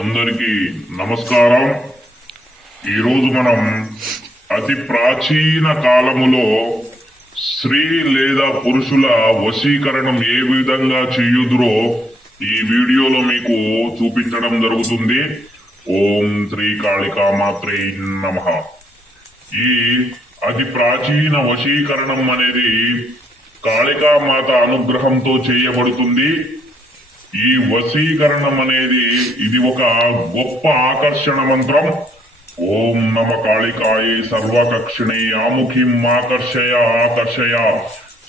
అందరికీ నమస్కారం. ఈరోజు మనం అతి ప్రాచీన కాలములో స్త్రీ లేదా పురుషుల వశీకరణం ఏ విధంగా చేయుదురో ఈ వీడియోలో మీకు చూపించడం జరుగుతుంది. ఓం శ్రీ కాళికామాత్రే నమ. ఈ అతి ప్రాచీన వశీకరణం అనేది కాళికామాత అనుగ్రహంతో చేయబడుతుంది. ఈ వశీకరణం అనేది ఇది ఒక గొప్ప ఆకర్షణ మంత్రం. ఓం నమ కాళికాయే సర్వకక్షిణే ఆముఖిం ఆకర్షయ ఆకర్షయ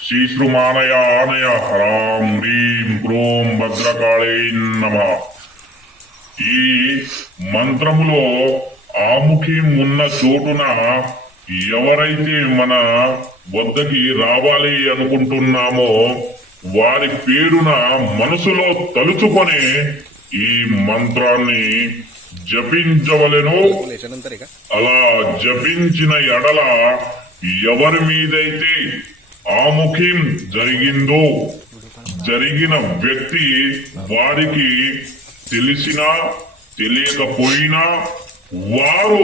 శ్రీశ్రుమానయ ఆనయ హ్రాం హ్రీం క్రోం భద్రకాళే నమ. ఈ మంత్రములో ఆముఖిం ఉన్న చోటున ఎవరైతే మన వద్దకి రావాలి అనుకుంటున్నామో వారి పేరున మనసులో తలుచుకొని ఈ మంత్రాన్ని జపించవలెను. అలా జపించిన ఎడల ఎవరి మీదైతే ఆముఖం జరిగిందో జరిగిన వ్యక్తి వారికి తెలిసినా తెలియకపోయినా వారు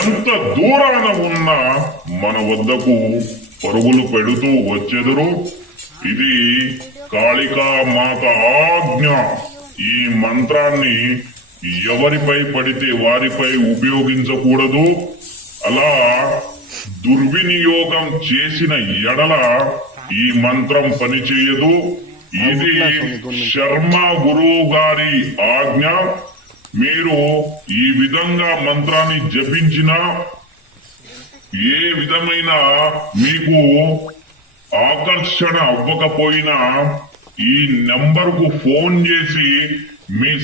ఎంత దూరాన ఉన్నా మన వద్దకు పరుగులు పెడుతూ వచ్చెదరు. ఇది కాళికా మాత ఆజ్ఞ. ఈ మంత్రాన్ని ఎవరిపై పడితే వారిపై ఉపయోగించకూడదు. అలా దుర్వినియోగం చేసిన ఎడల ఈ మంత్రం పనిచేయదు. ఇది శర్మ గురువు గారి ఆజ్ఞ. మీరు ఈ విధంగా మంత్రాన్ని జపించిన ఏ విధమైన మీకు ఆకర్షణ అవ్వకపోయినా ఈ నంబర్కు ఫోన్ చేసి మీ